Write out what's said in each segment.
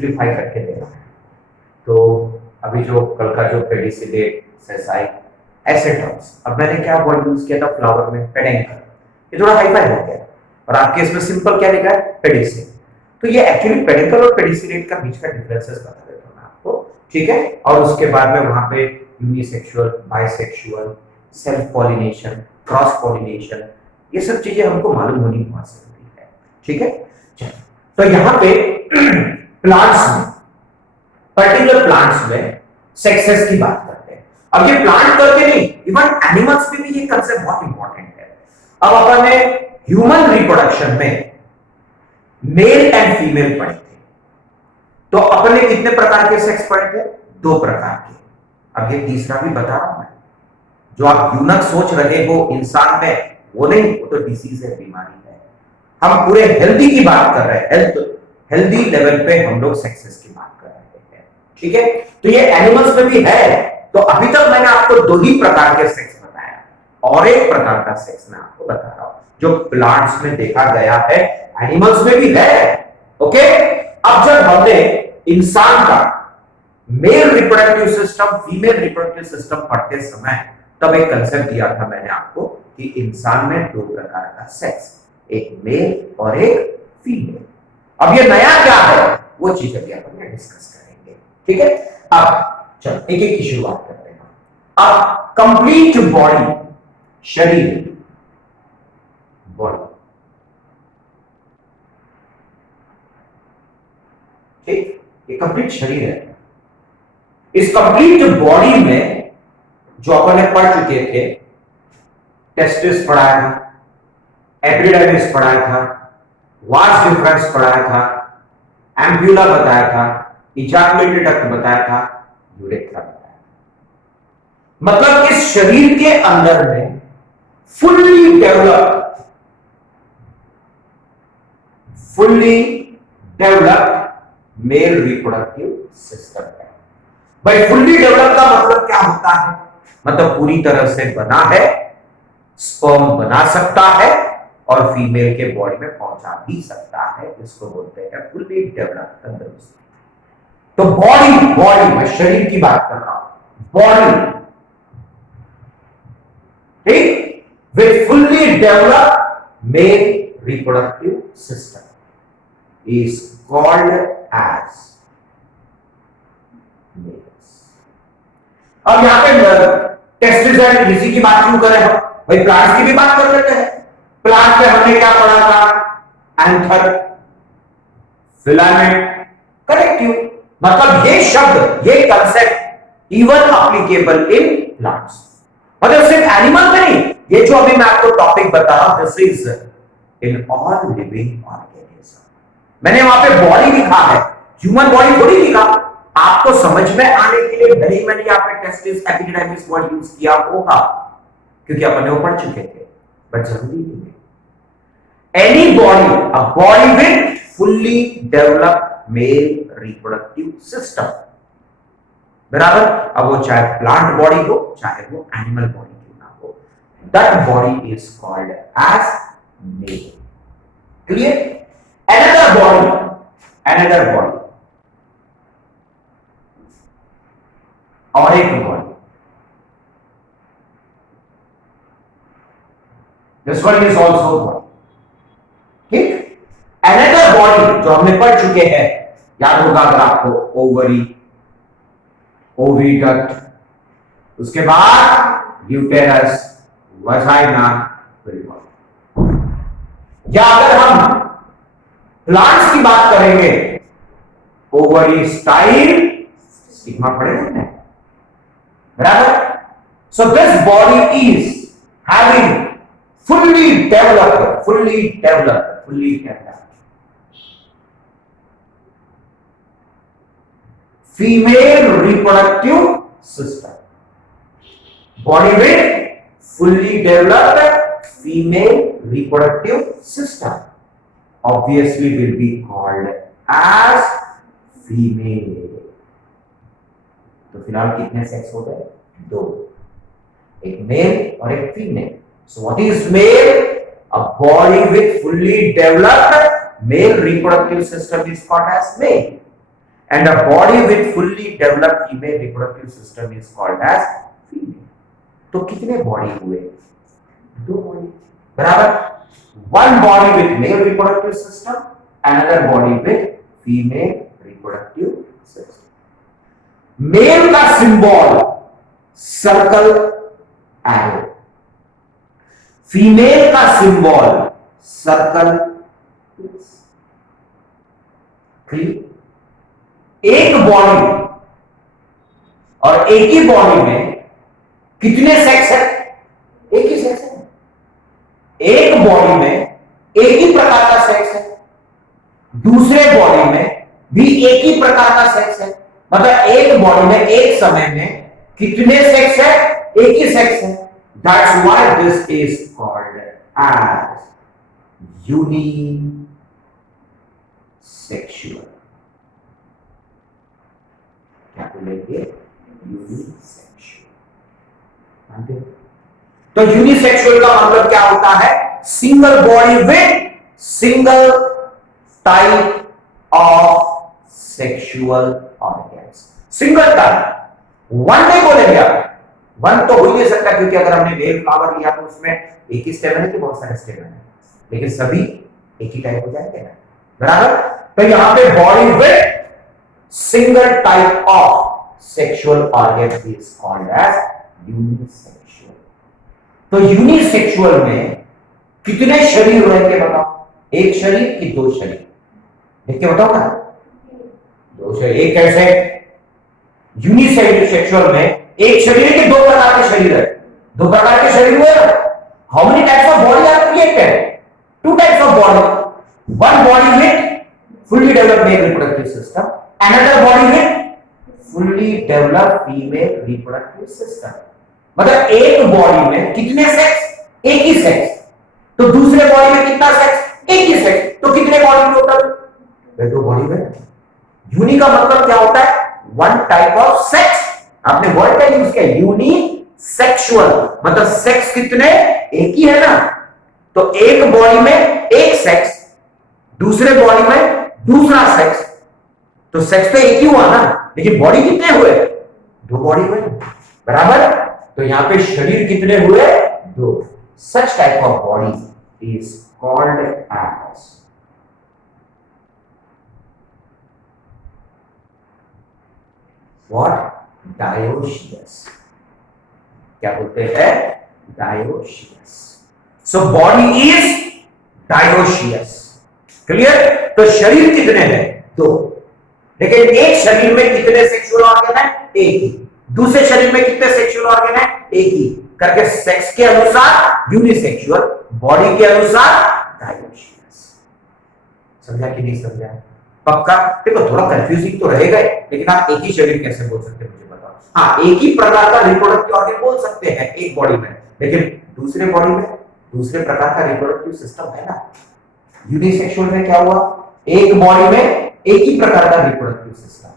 Simplify करके देना है। तो अभी जो कल का जो पेडिसिलेट, सेसाई, ऐसे टर्म्स, अब मैंने क्या वर्ड यूज किया था फ्लावर में, पेडेंकल, ये थोड़ा हाई फाई हो गया और आपके इसमें सिंपल क्या लिखा है, पेडिसिल। तो ये एक्चुअली पेडेंकल और पेडिसिलेट का बीच का डिफरेंसेस बता देता हूं मैं आपको, ठीक है। और उसके बाद में वहां पे unisexual, bisexual, self pollination, cross pollination, ये सब चीजें हमको मालूम होनी बहुत जरूरी है, ठीक है। तो यहाँ पे प्लांट्स में, पर्टिकुलर प्लांट्स में सेक्सेस की बात करते हैं। अब ये प्लांट करके नहीं, इवन एनिमल्स में भी ये कंसेप्ट बहुत इंपॉर्टेंट है। अब अपन ने ह्यूमन रिप्रोडक्शन में मेल एंड फीमेल पढ़े थे, तो अपन ने कितने प्रकार के सेक्स पढ़े थे, 2 प्रकार के। अब ये तीसरा भी बता रहा हूं मैं, जो आप यूनक सोच रहे हो इंसान में, वो नहीं, वो तो डिसीज है, बीमारी है। हम पूरे हेल्दी की बात कर रहे हैं, हेल्दी लेवल पे हम लोग सेक्सेस की बात कर रहे हैं, ठीक है। तो ये एनिमल्स में भी है। तो अभी तक मैंने आपको 2 ही प्रकार के सेक्स बताया, और एक प्रकार का सेक्स मैं आपको बता रहा हूं जो प्लांट्स में देखा गया है, एनिमल्स में भी है, ओके। अब जब हमने इंसान का mail reproductive system, female reproductive system पढ़ते समय तब एक कंसेप्ट दिया था मैंने आपको कि इंसान में 2 प्रकार का सेक्स, एक मेल और एक फीमेल। अब ये नया क्या है, वो चीज अभी अपन डिस्कस करेंगे, ठीक है। अब चलो एक एक की शुरुआत करते हैं। अब कंप्लीट बॉडी, शरीर, बॉडी, ठीक, ये कंप्लीट शरीर है। इस कंप्लीट बॉडी में जो अपन ने पढ़ चुके थे, टेस्टिस पढ़ाया था, एपिडिडाइमिस पढ़ाया था, वास डिफरेंस पढ़ाया था, एम्प्यूला बताया था, इजैकुलेटरी डक्ट बताया था, यूरेथ्रा बताया था। मतलब इस शरीर के अंदर में fully developed male reproductive system है। भाई फुल्ली डेवलप का मतलब क्या होता है, मतलब पूरी तरह से बना है, स्पर्म बना सकता है और फीमेल के बॉडी में पहुंचा भी सकता है, इसको बोलते हैं फुल्ली डेवलप्ड तंदुरुस्त। तो बॉडी मैं शरीर की बात कर रहा हूं, बॉडी, ठीक, with fully developed male reproductive system is called as males। अब यहां पे टेस्टिस एंड इसी की बात क्यों करें हम, भाई प्लांट्स की भी बात कर लेते हैं। प्लांट में हमने क्या पढ़ा था, एंथर, फिलामेंट, कनेक्टिव। मतलब ये शब्द, ये concept even applicable in plants, मतलब सिर्फ एनिमल में नहीं, ये जो अभी मैं आपको टॉपिक बता रहा हूं, this is in all living organism. मैंने वहां पे बॉडी लिखा है, ह्यूमन बॉडी थोड़ी लिखा। आपको समझ में आने के लिए भले ही मैंने यहाँ पे टेस्टिस, एपिडिडाइमिस वर्ड यूज किया होगा, क्योंकि अपन ने वो पढ़ चुके थे, बट जरूरी नहीं है। Any body, a body with fully developed male reproductive system, बराबर। अब वो चाहे प्लांट बॉडी हो, चाहे वो एनिमल बॉडी क्यों ना हो, that body is called as male. Clear. Another body, और एक body, this one is also body, ठीक। Another बॉडी जो हमने पढ़ चुके हैं, याद होगा अगर आपको, ओवरी, ओविडक्ट, उसके बाद यूटेरस, वजाइना, वल्वा। या अगर हम प्लांट्स की बात करेंगे, ओवरी, स्टाइल, स्टिग्मा पड़ेगा, बराबर। So this body is having fully developed female reproductive system, body with fully developed female reproductive system obviously will be called as female। तो फिलहाल कितने सेक्स हो गए, 2, एक मेल और एक female. So what is male? A body with fully developed male reproductive system is called as male. and a body with fully developed female reproductive system is called as female. तो कितने body हुए? दो body, बराबर. One body with male reproductive system, another body with female reproductive system. Male का symbol circle arrow, female का symbol circle. एक body और एक ही बॉडी में कितने सेक्स है? एक ही सेक्स है. एक बॉडी में एक ही प्रकार का सेक्स है, दूसरे बॉडी में भी एक ही प्रकार का सेक्स है. मतलब एक बॉडी में एक समय में कितने सेक्स है? एक ही सेक्स है. That's why this is called as unisexual. क्या बोलेंगे? यूनिसेक्सुअल. तो यूनिसेक्सुअल का मतलब क्या होता है? Single body with single type of sexual organs. Single type. One नहीं बोलेंगे आप. वन तो हो ही नहीं सकता, क्योंकि अगर हमने मेल फ्लावर लिया तो उसमें एक ही स्टेमन है कि बहुत सारे स्टेमन है, लेकिन सभी एक ही टाइप हो जाएंगे ना, बराबर. तो यहां पे body with single type of sexual organ is called as unisexual. तो यूनिसेक्सुअल में कितने शरीर रहेंगे बताओ? एक शरीर कि दो शरीर? देख के बताओ ना. दो शरीर. एक कैसे? यूनिसेक्सुअल में एक शरीर है कि दो प्रकार के शरीर है? दो प्रकार के शरीर हुए ना. How many types of body are created? Two types of body. One body with fully developed male reproductive system, another body with fully developed female reproductive system. मतलब एक बॉडी में कितने सेक्स? एक ही सेक्स. तो दूसरे बॉडी में कितना सेक्स? एक ही सेक्स. तो कितने बॉडी टोटल? दो बॉडी में. यूनि का मतलब क्या होता है? One type of sex. आपने वर्ड का यूज किया यूनिसेक्सुअल, मतलब सेक्स कितने? एक ही है ना. तो एक बॉडी में एक सेक्स, दूसरे बॉडी में दूसरा सेक्स. तो सेक्स तो एक ही हुआ ना, लेकिन बॉडी कितने हुए? दो बॉडी हुए, बराबर. तो यहां पे शरीर कितने हुए? दो. Such type of body is called as what? Dioecious. क्या बोलते हैं? Dioecious. So body is dioecious. Clear? तो शरीर कितने हैं? दो. लेकिन एक शरीर में कितने सेक्सुअल ऑर्गन है? एक ही. दूसरे शरीर में कितने सेक्सुअल ऑर्गन है? एक ही. करके सेक्स के अनुसार यूनिसेक्सुअल, बॉडी के अनुसार डायोशियस. समझा कि नहीं समझा? पक्का? देखो थोड़ा कंफ्यूजिंग तो रहेगा, लेकिन आप एक ही शरीर कैसे बोल सकते हैं मुझे बताओ. हाँ, एक ही प्रकार का रिप्रोडक्टिव ऑर्गन बोल सकते हैं एक बॉडी में, लेकिन दूसरे बॉडी में दूसरे प्रकार का रिप्रोडक्टिव सिस्टम है ना. यूनिसेक्सुअल में क्या हुआ? एक बॉडी में एक ही प्रकार का रिप्रोडक्टिव सिस्टम,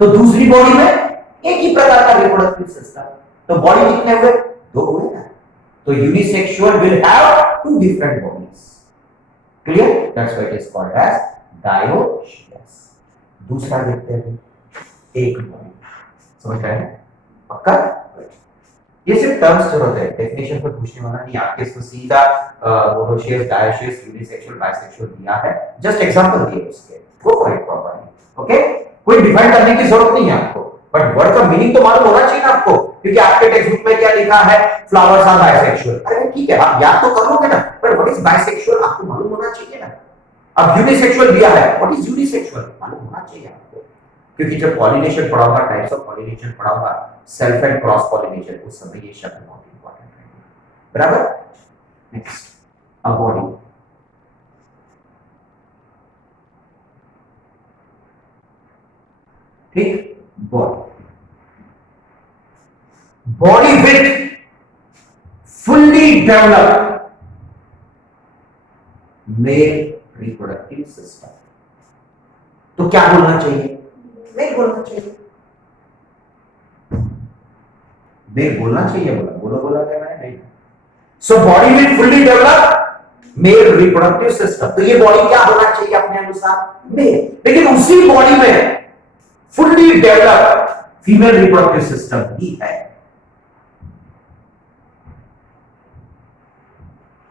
तो दूसरी बॉडी में एक ही प्रकार का रिप्रोडक्टिव सिस्टम. तो बॉडी कितने हुए? दो हुए ना. तो unisexual will have two different bodies. Clear? That's why it is called as dioecious. दूसरा देखते हैं. एक बॉडी. समझ रहे हैं? पक्का? ये सिर्फ टर्म्स जरूरत है, डेफिनेशन पर पूछने वाला नहीं. आपके इसको सीधा मोनोशियस, डायोशियस, यूनिसेक्सुअल, बाइसेक्सुअल दिया है. जस्ट एग्जांपल दिए उसके. Go for it properly. Okay? कोई डिफाइन करने की जरूरत नहीं है आपको, बट वर्ड का मीनिंग तो मालूम होना चाहिए ना आपको, क्योंकि आपके टेक्स्ट बुक में क्या लिखा है? Flowers are bisexual. अरे ठीक है, आप याद तो कर लोगे ना, पर व्हाट इज बाइसेक्सुअल आपको मालूम होना चाहिए ना. अब यूनिसेक्सुअल दिया है, व्हाट इज यूनिसेक्सुअल मालूम होना चाहिए आपको, क्योंकि जब पॉलिनेशन पढ़ा होगा, टाइप्स ऑफ पॉलिनेशन पढ़ा होगा, सेल्फ एंड क्रॉस पॉलिनेशन, उस समय ये शब्द बहुत इंपॉर्टेंट है. बराबर? Next, a body. ठीक. Body with fully developed male reproductive system. तो क्या बोलना चाहिए? मेल बोलना चाहिए. मेल बोलना चाहिए. बोला क्या मैंने? नहीं. So body with fully developed male reproductive system. तो ये बॉडी क्या होना चाहिए अपने अनुसार? मेल. लेकिन उसी बॉडी में fully developed female reproductive system भी है।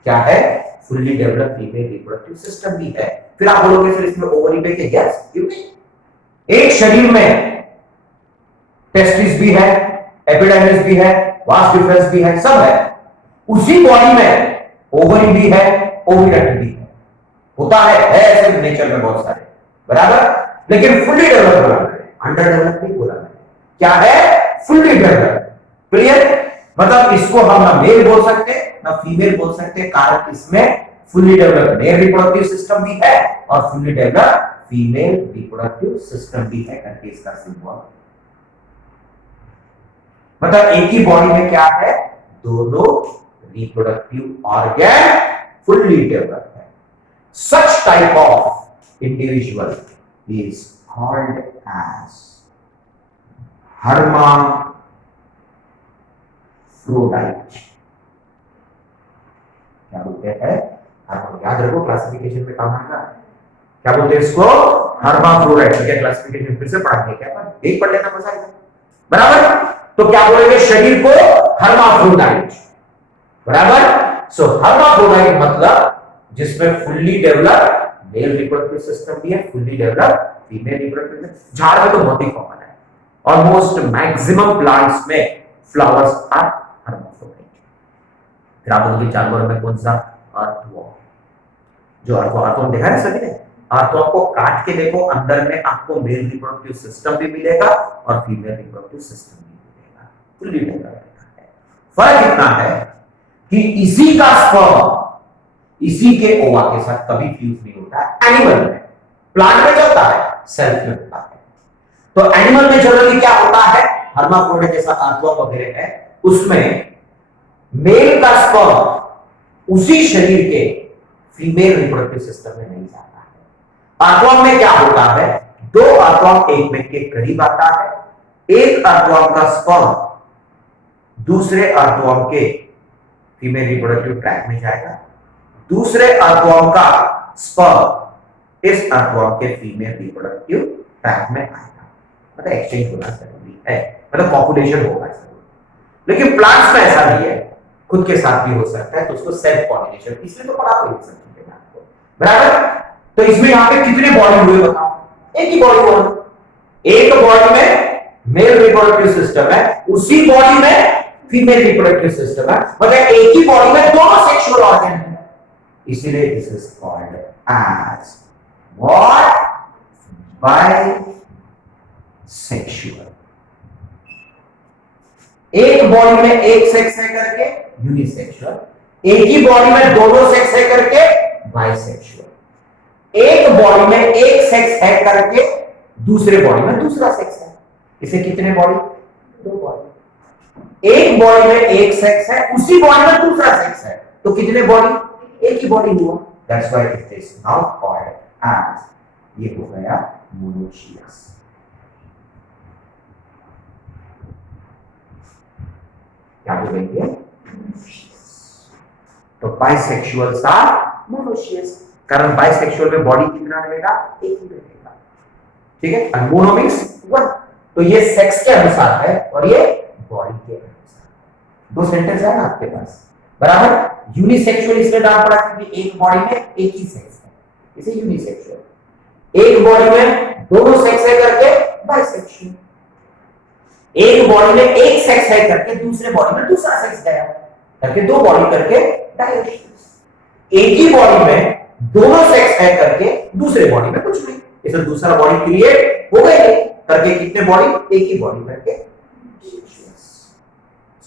क्या है? Fully developed female reproductive system भी है। फिर आप बोलोगे फिर इसमें ओवरी पे क्या? यस, क्योंकि एक शरीर में टेस्टिस भी है, एपिडाइमिस भी है, वास डिफरेंस भी है, सब है। उसी बॉडी में ओवरी भी है, ओविडक्ट भी है, होता है ऐसे नेचर में बहुत सारे, बराबर। लेकिन फुल्ली डेवलप बोला मैंने, अंडर डेवलप नहीं बोला मैंने। क्या है? Fully develop. क्लियर? मतलब इसको हम ना मेल बोल सकते ना फीमेल बोल सकते, कारण इसमें fully develop mail reproductive system भी है और fully develop female reproductive system भी है करके इसका सिंबल। मतलब एक ही बॉडी में क्या है? दोनों रिप्रोडक्टिव ऑर्गन फुल्ली डेवलप है। Such type of individual is called as hermaphrodite। क्या बोलते हैं? याद रखो, क्लासिफिकेशन में काम आएगा। क्या बोलते हैं इसको? hermaphrodite। ठीक है, क्लासिफिकेशन फिर से पढ़ाएंगे, क्या एक पढ़ लेना, मजा आएगा, बराबर। तो क्या बोलेंगे? शरीर को hermaphrodite, बराबर। सो hermaphrodite मतलब जिसमें fully developed male reproductive system भी है, fully developed female reproductive system. झाड़ में तो बहुत ही कॉमन है, ऑलमोस्ट मैक्सिमम प्लांट्स में फ्लावर्स आर hermaphrodite। ग्रामों के जानवरों में कौन सा? अर्थवर्म। जो अर्थवर्म देखा है सभी ने, अर्थवर्म को काट के देखो, अंदर में आपको मेल रिप्रोडक्टिव सिस्टम भी मिलेगा और फीमेल रिप्रोडक्टिव सिस्टम भी मिलेगा, फुल्ली डेवलप्ड है। फर्क इतना है कि इसी का स्पर्म इसी के ओवा के साथ कभी फ्यूज नहीं होता है एनिमल में। प्लांट में चलता है, सेल्फ में होता है। तो एनिमल में जनरली क्या होता है? hermaphrodite जैसा अर्थवर्म वगैरह है, उसमें मेल का स्पर्म उसी शरीर के फीमेल रिप्रोडक्टिव सिस्टम में नहीं जाता है। अर्थवर्म में क्या होता है? दो अर्थवर्म एक में के करीब आता है, एक अर्थवर्म का स्पर्म दूसरे अर्थवर्म के फीमेल रिप्रोडक्टिव ट्रैक में जाएगा, दूसरे अर्थवर्म का स्पर्म इस अर्थवर्म के फीमेल रिप्रोडक्टिव ट्रैक में आएगा। मतलब एक्सचेंज होना जरूरी है, मतलब पॉपुलेशन होगा जरूरी। लेकिन प्लांट्स में ऐसा नहीं है, खुद के साथ भी हो सकता है, तो उसको सेल्फ पॉलिनेशन, इसलिए तो पढ़ा हुआ सब चीजें आपको, बराबर। तो इसमें यहाँ पे कितने बॉडी हुए बताओ? एक ही बॉडी हुआ। एक बॉडी में मेल रिप्रोडक्टिव सिस्टम है, उसी बॉडी में फीमेल रिप्रोडक्टिव सिस्टम है, मतलब एक ही बॉडी में दोनों सेक्सुअल ऑर्गन है, इसीलिए this is called as what? Bisexual. एक बॉडी में एक सेक्स है करके यूनिसेक्सुअल, एक ही बॉडी में दोनों सेक्स है करके बाइसेक्सुअल, एक बॉडी में एक सेक्स है करके दूसरे बॉडी में दूसरा सेक्स है। इसे कितने बॉडी? दो बॉडी। एक बॉडी में एक सेक्स है, उसी बॉडी में दूसरा सेक्स है, तो कितने बॉडी? एक ही बॉडी हुआ। That's why it is now called as, ये हो गया मोनोशियस। क्या बोलेंगे? तो बाइसेक्सुअल्स आर मोनोशियस, कारण बाइसेक्सुअल में बॉडी कितना रहेगा? एक ही रहेगा, ठीक है। और मोनो मींस वन, तो ये सेक्स के अनुसार है और ये बॉडी के अनुसार। दो सेंटेंस है ना आपके पास, बराबर। यूनिसेक्सुअल इसलिए नाम पड़ा क्योंकि एक बॉडी में एक ही सेक्स है, इसे यूनिसेक्सुअल। एक बॉडी में दोनों सेक्स है करके बाइसेक्सुअल। एक बॉडी में एक सेक्स है करके दूसरे बॉडी में दूसरा सेक्स गया करके दो बॉडी करके डायोसिस। एक ही बॉडी में दोनों सेक्स है करके दूसरे बॉडी में कुछ नहीं, इसे दूसरा बॉडी क्रिएट हो गई करके कितने बॉडी? एक ही बॉडी करके।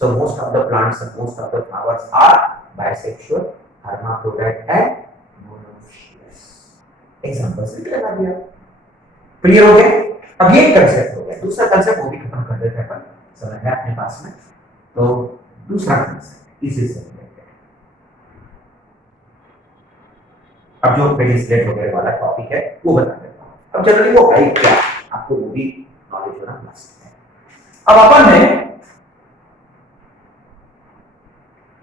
So most of the plants and most of the flowers are bisexual, hermaphrodite and monoecious. Examples भी लगा दिया। क्लियर हो गया? अब ये कंसेप्ट हो गया। दूसरा कंसेप्ट वो भी खत्म कर देते हैं अपन, समय है अपने पास में। तो दूसरा कंसेप्ट इसी से रिलेटेड, अब जो पेडिस्लेट वगैरह वाला टॉपिक है वो बता देता हूँ। अब जनरली वो है क्या, आपको वो भी नॉलेज होना मस्ट है। अब अपन ने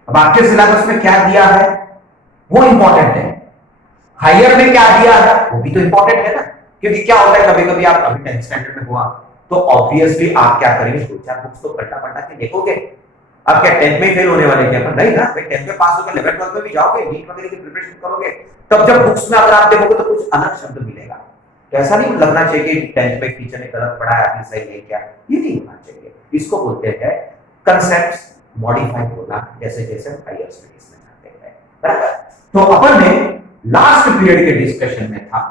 अब आपके सिलेबस में क्या दिया है वो इंपॉर्टेंट है, हायर में क्या दिया है वो भी तो इंपॉर्टेंट है ना, क्योंकि क्या होता है, कभी कभी आप अभी 10th स्टैंडर्ड में हुआ तो ऑब्वियसली आप क्या करेंगे, दो चार बुक्स तो पलटा पलटा के देखोगे। आप क्या 10th में फेल होने वाले क्या? पर नहीं ना भाई, 10th में पास होकर 11th 12th में भी जाओगे, नीट वगैरह की प्रिपरेशन करोगे, तब जब बुक्स में अगर आप देखोगे तो कुछ अलग शब्द मिलेगा। तो ऐसा नहीं लगना चाहिए कि 10th में टीचर ने गलत पढ़ाया, आपने सही है क्या, ये नहीं होना चाहिए। इसको बोलते हैं कंसेप्ट्स मॉडिफाई होना, जैसे जैसे हायर स्टडीज में जाते हैं, बराबर। तो अपन ने लास्ट पीरियड के डिस्कशन में था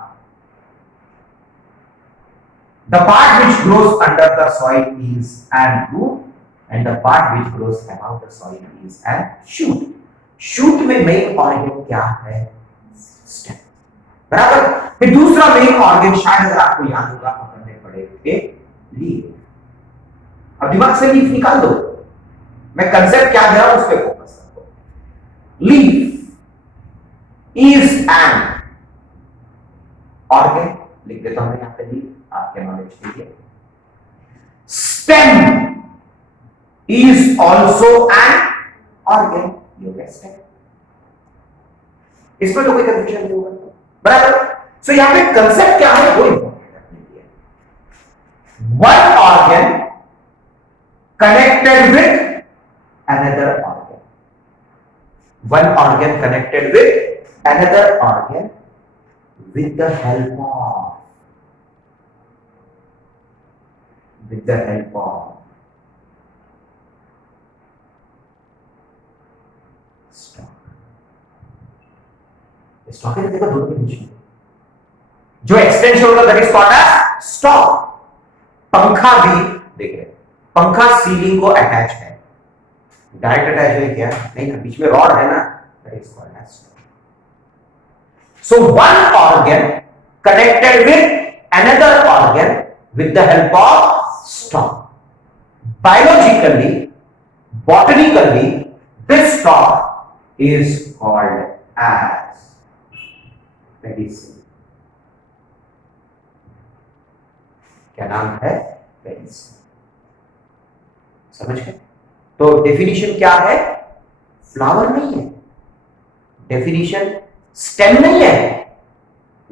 the part which grows under the soil is an root and the part which grows above the soil is an shoot. shoot में मेन ऑर्गन क्या है? स्टेम, बराबर। फिर दूसरा मेन ऑर्गन शायद अगर आपको याद होगा अपन ने पढ़े थे लीफ। अब दिमाग से लीफ निकाल दो, मैं कंसेप्ट क्या दे रहा हूं उस पर फोकस करो। लीफ इज एन ऑर्गन, लिख देता हूं यहां पे लीफ आपके नॉलेज के लिए। Stem is also an organ, you guessed it. इसमें तो कोई कंफ्यूजन नहीं होगा, बराबर। सो यहां पे कंसेप्ट क्या है वो इंपॉर्टेंट है अपने लिए। One organ connected with another organ, one organ connected with another organ with the help of stalk। Stalk है, देखो दोनों के बीच में जो एक्सटेंशन होगा that is called as stalk. पंखा भी देख रहे, पंखा सीलिंग को अटैच है, डायरेक्ट अटैच है क्या? नहीं ना, बीच में रॉड है ना, that is called as stalk. So one organ connected with another organ with the help of stalk. Biologically, botanically, this stalk is called as pedicel. क्या नाम है? pedicel। समझ गए? तो डेफिनेशन क्या है? फ्लावर नहीं है, डेफिनेशन स्टेम नहीं है।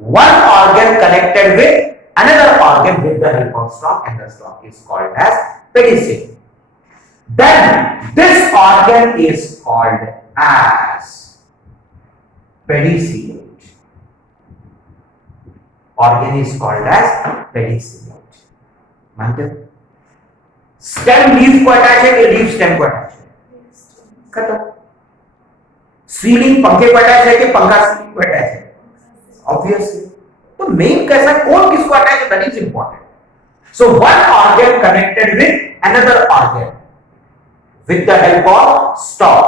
One organ connected with another organ with the help of stalk and the stalk is called as pedicel. Then this organ is called as pedicellate. Organ is called as pedicellate. मानते हो? Stem leaf को attach है कि leaf stem को attach है? खत्म। Ceiling पंखे पर अटैच है कि पंखा सीलिंग पर अटैच है? ऑब्वियसली। तो मेन कैसा, कौन किसको अटैच है, that is important. So one organ connected with another organ with the help of stalk,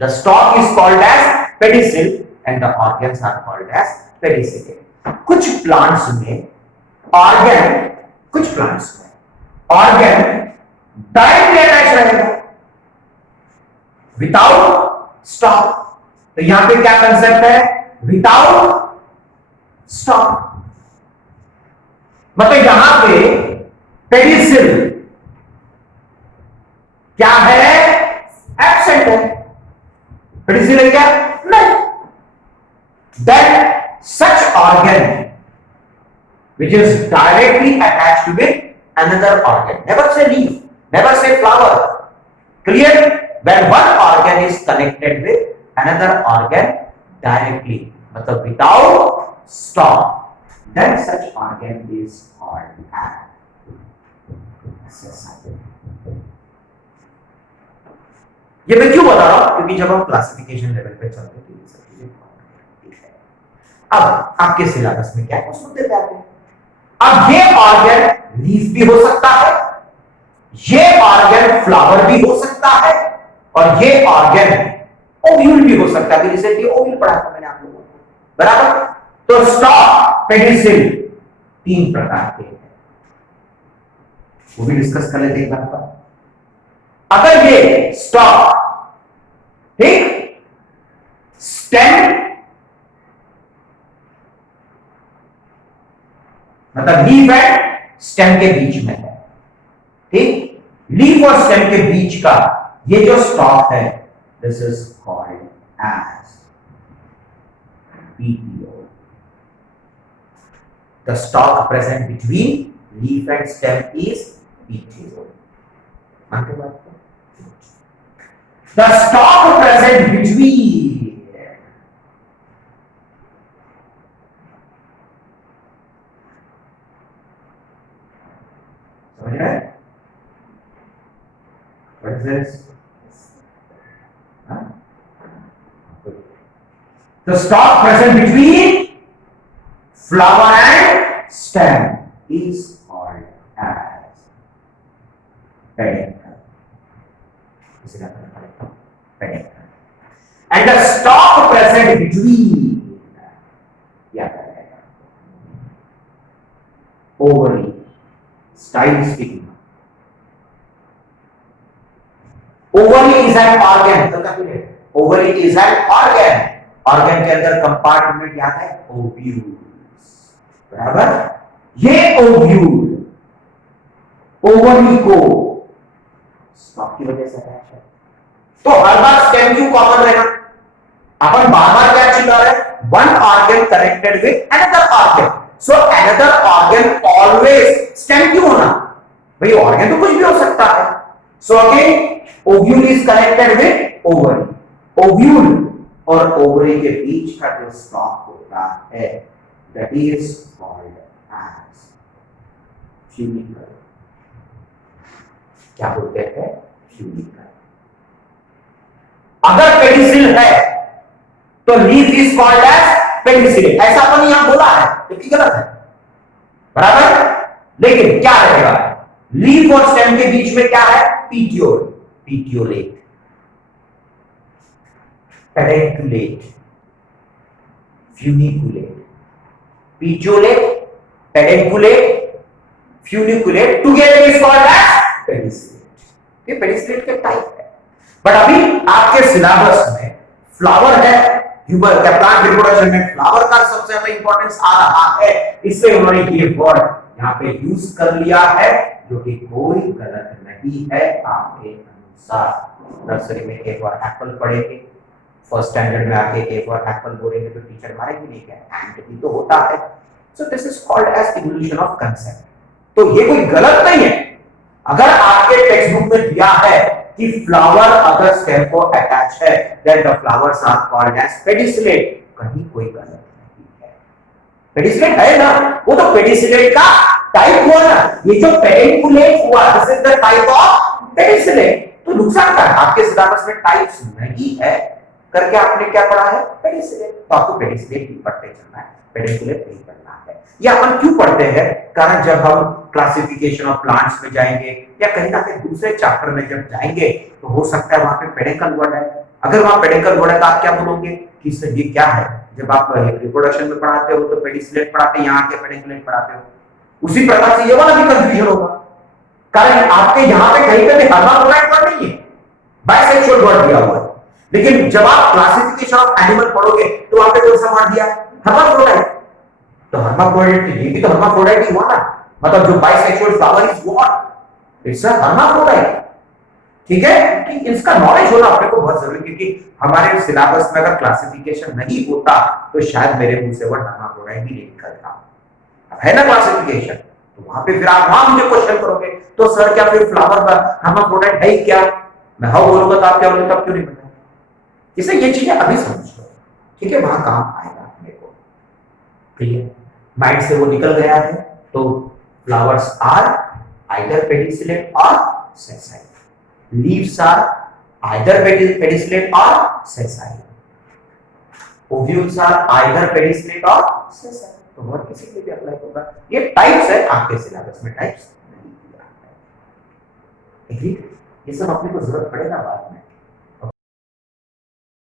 the stalk is called as pedicel and the organs are called as pedicel. कुछ plants में organ, कुछ plants में organ directly attach रहेगा without stalk. तो यहां पे क्या concept है? Without stalk. मतलब यहां पे पेडिसिल क्या है? एब्सेंट है। पेडिसिल है क्या? नहीं। Then such organ which is directly attached with another organ, never say leaf, never say flower, clear? When one organ is connected with another organ directly, मतलब without stop, then such organ is called as ये मैं क्यों बता रहा हूं? क्योंकि जब हम क्लासिफिकेशन लेवल पे चलते हैं तो ये सब चीजें है। अब आपके सिलेबस में क्या कुछ मुद्दे आते हैं। अब ये ऑर्गन लीफ भी हो सकता है, ये ऑर्गन फ्लावर भी हो सकता है, और ये ऑर्गन ओव्यूल भी हो सकता है। रिसेंटली ओव्यूल पढ़ा था मैंने आप लोगों को, बराबर। तो स्टॉक, पेडिसिल तीन प्रकार के हैं, वो भी डिस्कस कर लेते हैं एक बार। अगर ये स्टॉक, ठीक, स्टेम मतलब लीफ एंड स्टेम के बीच में है, ठीक, लीफ और स्टेम के बीच का ये जो स्टॉक है, this is called as petiole. The stalk present between leaf and stem is petiole. मानते बात को? द स्टॉक प्रेजेंट बिटवीन समझ रहे हैं? What is this? Huh? The stalk present between flower and stem is called as peduncle. Peduncle. And the stalk present between ovary, style stigma. Ovary is an organ. Ovary is an organ. Organ के अंदर compartment याद है ovules, बराबर? ये ovule ovary को stock की वजह से अटैच है। तो हर बार स्टेम क्यों कॉमन रहेगा? अपन बार-बार क्या चिल्ला रहे हैं? One organ connected with another organ, so another organ always stem क्यों होना? भाई ऑर्गन तो कुछ भी हो सकता है। So again ovule is connected with ovary. Ovule और ओवरी के बीच का जो स्टॉक होता है that is called as funicle. क्या बोलते हैं? फ्यूनिकल। अगर पेडिसिल है तो leaf is called as pedicel, ऐसा अपन यहां बोला है, तो गलत है, बराबर? लेकिन क्या रहेगा? लीफ और स्टेम के बीच में क्या है? Petiole, petiolate, pedunculate, funiculate, petiolate, pedunculate, funiculate together is called as pedicellate. ये pedicellate के टाइप है। बट अभी आपके सिलेबस में फ्लावर है, ह्यूमन क्या प्लांट रिप्रोडक्शन में फ्लावर का सबसे ज्यादा इंपॉर्टेंस आ रहा है, इसलिए उन्होंने ये वर्ड यहाँ पे यूज कर लिया है, जो कि कोई गलत नहीं है आपके अनुसार। नर्सरी में एक बार एप्पल पढ़ेंगे, फर्स्ट स्टैंडर्ड में आके एक और एप्पल बोलेंगे तो टीचर मारेंगे नहीं, क्या एंड भी तो होता है। So this is called as evolution of concept. तो ये कोई गलत नहीं है। अगर आपके टेक्स्ट बुक में दिया है कि फ्लावर अगर स्टेम को अटैच है then the flowers are called as pedicellate, कहीं कोई गलत नहीं है। पेडिसिलेट है ना, वो तो पेडिसिलेट का टाइप हुआ ना। ये जो पेडिकुलेट हुआ this is the type of pedicellate. तो नुकसान क्या है? आपके सिलेबस में टाइप्स नहीं है करके आपने क्या पढ़ा है? पेडिसिलेट। तो आपको पेडिसिलेट ही पढ़ते चलना है, पेडिकुलेट नहीं पढ़ना है। ये अपन क्यों पढ़ते हैं? कारण जब हम क्लासिफिकेशन ऑफ प्लांट्स में जाएंगे या कहीं ना कहीं दूसरे चैप्टर में जब जाएंगे तो हो सकता है वहां पे पेडिकल वर्ड है। अगर वहां पेडिकल वर्ड है तो आप क्या बोलोगे कि सर ये क्या है? जब आप रिप्रोडक्शन में पढ़ाते हो तो पेडिसिलेट पढ़ाते हैं, यहाँ के पेडिकुलेट पढ़ाते हो, उसी प्रकार से ये वाला भी कंफ्यूजन होगा। कारण आपके यहाँ पे कहीं पे भी हर्माफ्रोडाइट वर्ड नहीं है, बाइसेक्सुअल वर्ड दिया हुआ है। लेकिन जब आप क्लासिफिकेशन ऑफ एनिमल पढ़ोगे तो वहां पे कौन सा वर्ड दिया? हर्माफ्रोडाइट। तो हर्माफ्रोडाइट ये भी तो हर्माफ्रोडाइट ही हुआ ना, मतलब जो bisexual flower is what? It's a hermaphrodite. ठीक है कि इसका नॉलेज होना अपने को बहुत जरूरी, क्योंकि हमारे सिलेबस में अगर क्लासिफिकेशन नहीं होता तो शायद मेरे मुंह से वर्ड हर्माफ्रोडाइट भी नहीं निकलता। अब है ना क्लासिफिकेशन, तो वहां पे फिर आप वहां मुझे क्वेश्चन करोगे तो सर क्या फिर फ्लावर का हर्माफ्रोडाइट है क्या? मैं हाँ बोलूंगा तो आप क्या बोलोगे? तब क्यों नहीं बताया? इसे ये चीजें अभी समझ लो, ठीक है? वहां काम आएगा अपने को। क्लियर? माइंड से वो निकल गया है। तो फ्लावर्स आर आइदर पेडिसिलेट और sessile, leaves are either pedicellate और sessile, ovules are either pedicellate और सेसाइल। तो वर्ड किसी के लिए भी अप्लाई होगा। ये टाइप्स है, आपके सिलेबस में टाइप्स नहीं दिया है। एग्री? ये सब अपने को जरूरत पड़ेगा बाद में।